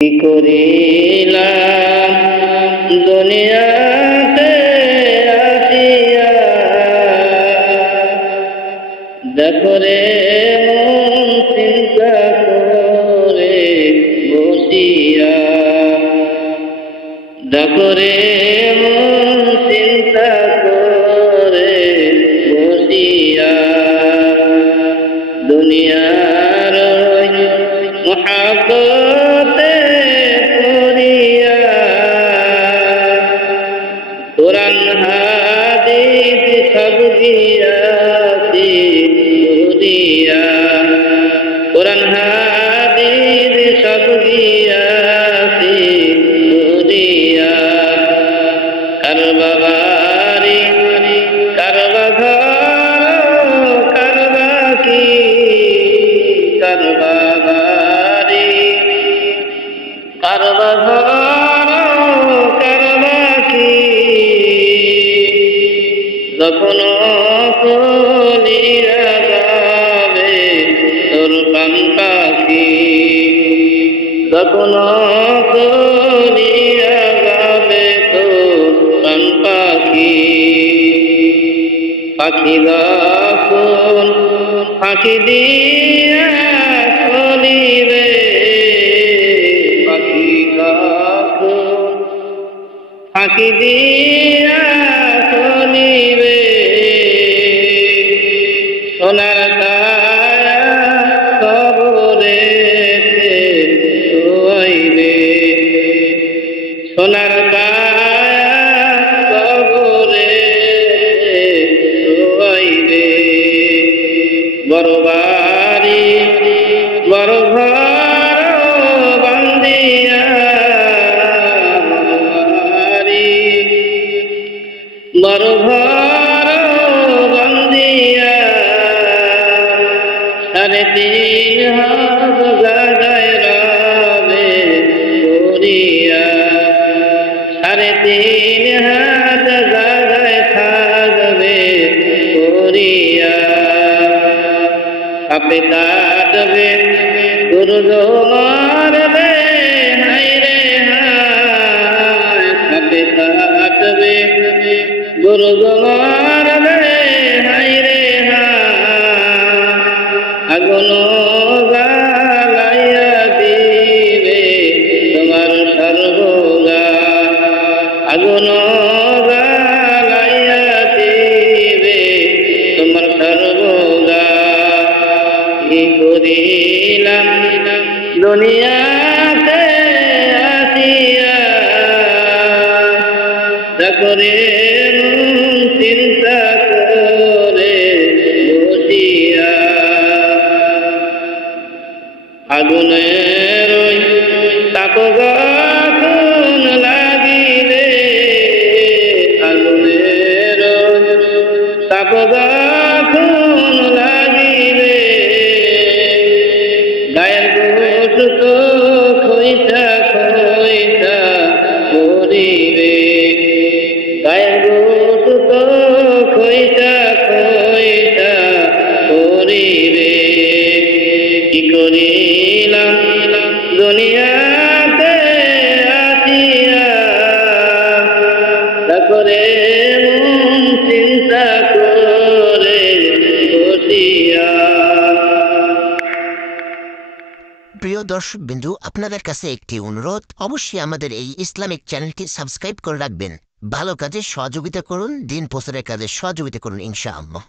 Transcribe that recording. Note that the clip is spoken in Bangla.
কি করিলাম দুনিয়াতে আসিয়া, দেখো রে মন চিন্তা করে বসিয়া, দেখো রে মন চিন্তা করে বসিয়া, দুনিয়ার মহাব্বতে করিয়া, কোরআন হাদিস সব গিয়াছি ভুলিয়া, কোরআন হাদিস সব গিয়াছি ভুলিয়া, কার বাবারি কার ঘর কার বাকি, কার বাবারি কার ঘর কার বাকি, যখন কলিয়া যাবে তোর প্রাণ পাখি, যখন কলিয়া যাবে তোর প্রাণ পাখি, পাখি যখন ফাঁকি দিয়া চলিবে, পাখি যখন ফাঁকি দিয়া চলিবে, সোনার কায়া কবরেতে শোয়াইবে, সোনার কায়া কবরেতে শোয়াইবে, বড় বাড়ি বড় ঘর বান্দিয়া, বড় ঘর বান্দিয়া, 3.5 হাত জায়গায় রবে করিয়া, 3.5 হাত জায়গায় থাকবে করিয়া, সাপে কাটবে দুর্গ মারবে হায়রে হায়, সাপে কাটবে দুর্গ মারবে হায়রে হায়, আগুন জ্বালাইয়া দিবে তোমার সর্বগা, আগুন জ্বালাইয়া দিবে তোমার সর্বগা, কি করিলাম দুনিয়াতে আসিয়া, দেখো রে মন চিন্তা করে বসিয়া, আগুনের তাপ যখন লাগিলে, আগুনের তাপ যখন লাগিলে, গায়ের গোশত খইটা খইটা করিবে, গায়ের গোশত খইটা খইটা করিবে, কি করিলাম দুনিয়াতে আসিয়া, দেখো রে মন চিন্তা করে বসিয়া। প্রিয় দর্শক বিন্দু, আপনাদের কাছে একটি অনুরোধ, অবশ্যই আমাদের এই ইসলামিক চ্যানেলটি সাবস্ক্রাইব করে রাখবেন, ভালো কাজে সহযোগিতা করুন, দিন প্রচারের কাজে সহযোগিতা করুন ইনশাআল্লাহ।